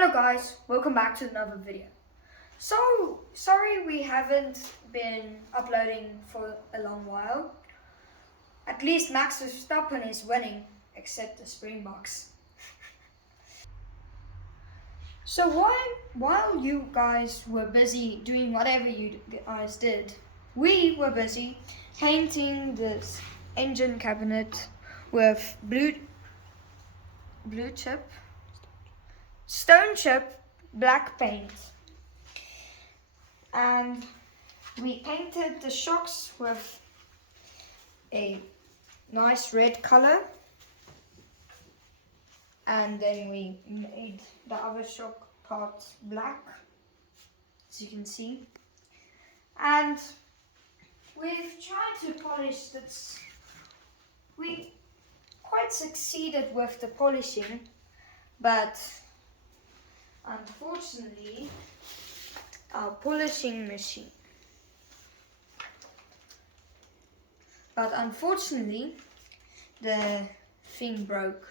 Hello guys, welcome back to another video. So, sorry we haven't been uploading for a long while. At least Max Verstappen is winning, except the Springboks. So while you guys were busy doing whatever you guys did, we were busy painting this engine cabinet with stone chip black paint. And we painted the shocks with a nice red color, and then we made the other shock parts black, as you can see. And we've tried to polish this. We quite succeeded with the polishing, but unfortunately our polishing machine the thing broke.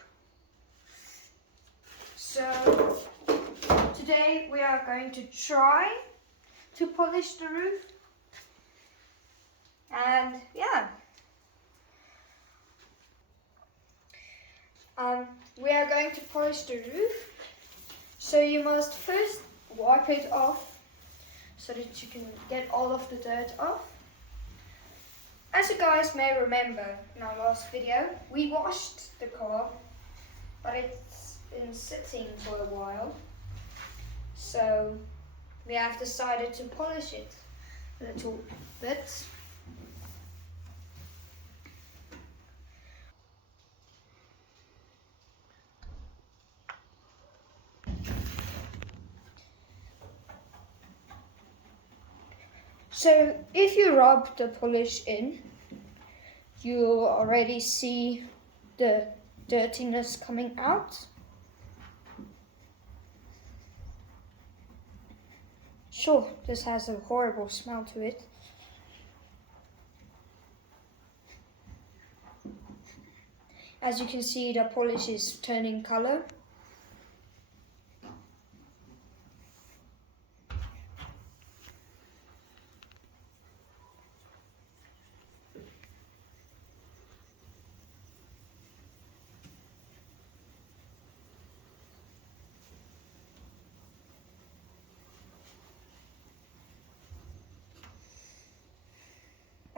So today we are going to try to polish the roof, and yeah, we are going to polish the roof. So you must first wipe it off so that you can get all of the dirt off. As you guys may remember in our last video, we washed the car, but it's been sitting for a while. So we have decided to polish it a little bit. So if you rub the polish in, you'll already see the dirtiness coming out. Sure, this has a horrible smell to it. As you can see, the polish is turning color.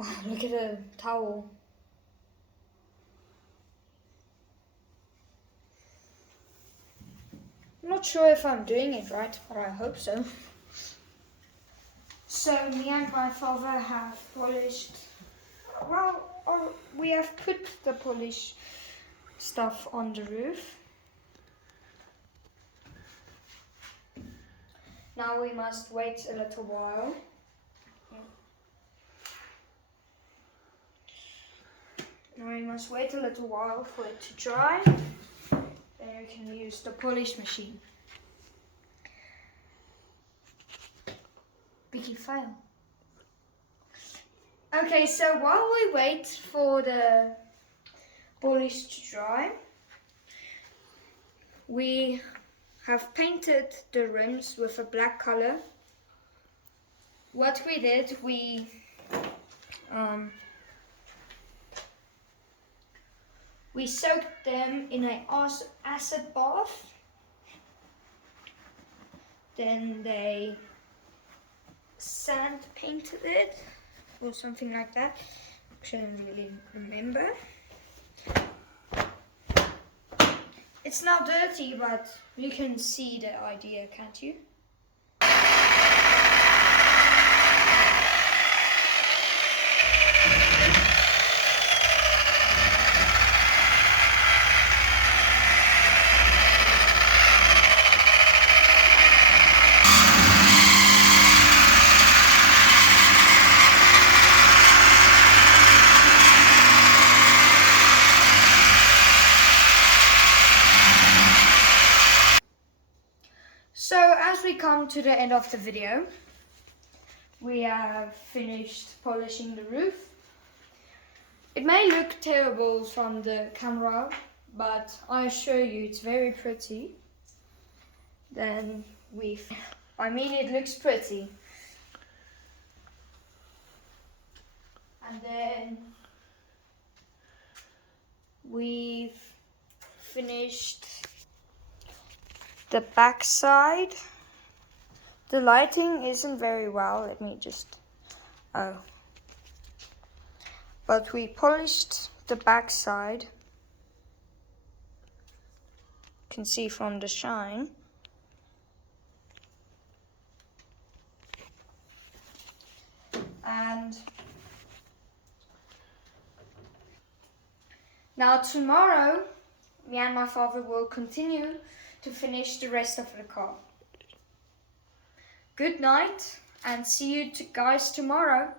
Oh, look at the towel. I'm not sure if I'm doing it right, but I hope so. So me and my father have polished, we have put the polish stuff on the roof. Now we must wait a little while. For it to dry. Then you can use the polish machine. Biggie fail. Okay, so while we wait for the polish to dry, we have painted the rims with a black color. What we did, we soaked them in an acid bath. Then they sand painted it or something like that. I don't really remember. It's now dirty, but you can see the idea, can't you? So as we come to the end of the video, we have finished polishing the roof. It may look terrible from the camera, but I assure you it's very pretty. Then it looks pretty. And then we've finished the back side. The lighting isn't very well. Let me just, but we polished the back side. You can see from the shine. And now tomorrow, me and my father will continue to finish the rest of the car. Good night and see you guys tomorrow.